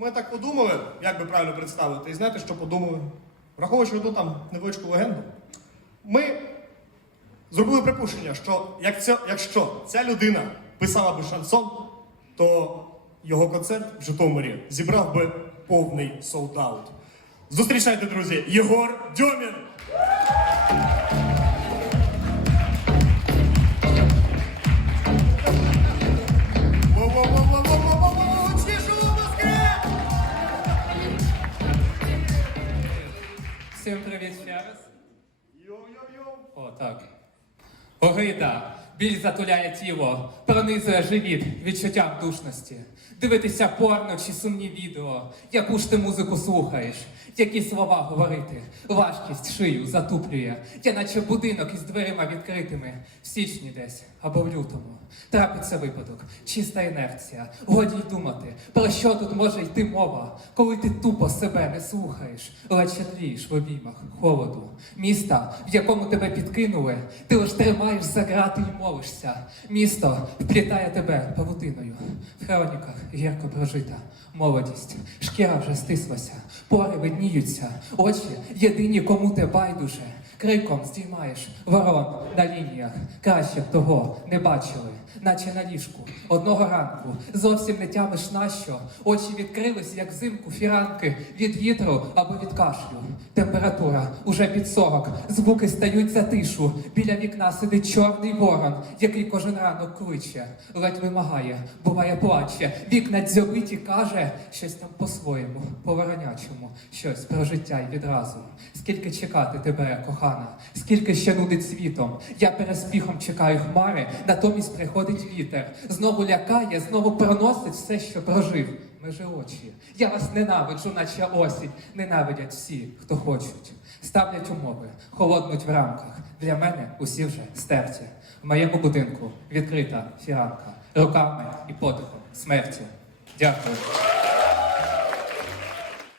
ми так подумали, як би правильно представити, і знаєте, що подумали? Враховуючи одну там невеличку легенду, ми зробили припущення, що як якщо ця людина писала би шансон, то його концерт в Житомирі зібрав би повний солдаут. Зустрічайте, друзі, Єгор Дьомін! Всім привіт ще раз. Йо-йо-йо! О, так. Огида. Біль затуляє тіло, пронизує живіт відчуттям душності. Дивитися порно чи сумні відео, яку ж ти музику слухаєш, які слова говорити, важкість шию затуплює, я наче будинок із дверима відкритими. В січні десь або в лютому. Трапиться випадок, чиста інерція, годі й думати, про що тут може йти мова, коли ти тупо себе не слухаєш, ледь тлієш в обіймах холоду, міста, в якому тебе підкинули, ти лиш тримаєш за грати й молишся. Місто вплітає тебе павутиною. В хроніках гірко прожита молодість, шкіра вже стислася, пори видніються, очі єдині, кому те байдуже. Криком здіймаєш ворон на лініях, краще б того не бачили, наче на ліжку. Одного ранку зовсім не тямиш нащо. Очі відкрились, як взимку фіранки від вітру або від кашлю. Температура уже під 40, звуки стають за тишу. Біля вікна сидить чорний ворон, який кожен ранок кличе, ледь вимагає, буває плаче. Вікна дзьобиті каже щось там по-своєму, по-воронячому, щось про життя й відразу. Скільки чекати тебе, кохана, скільки ще нудить світом. Я переспіхом чекаю хмари, натомість приходить вітер. Знову лякає, знову проносить все, що прожив. Межи очі. Я вас ненавиджу, наче осінь. Ненавидять всі, хто хочуть. Ставлять умови, холоднуть в рамках. Для мене усі вже стерті. В моєму будинку відкрита фіранка. Руками і подихом смерті. Дякую.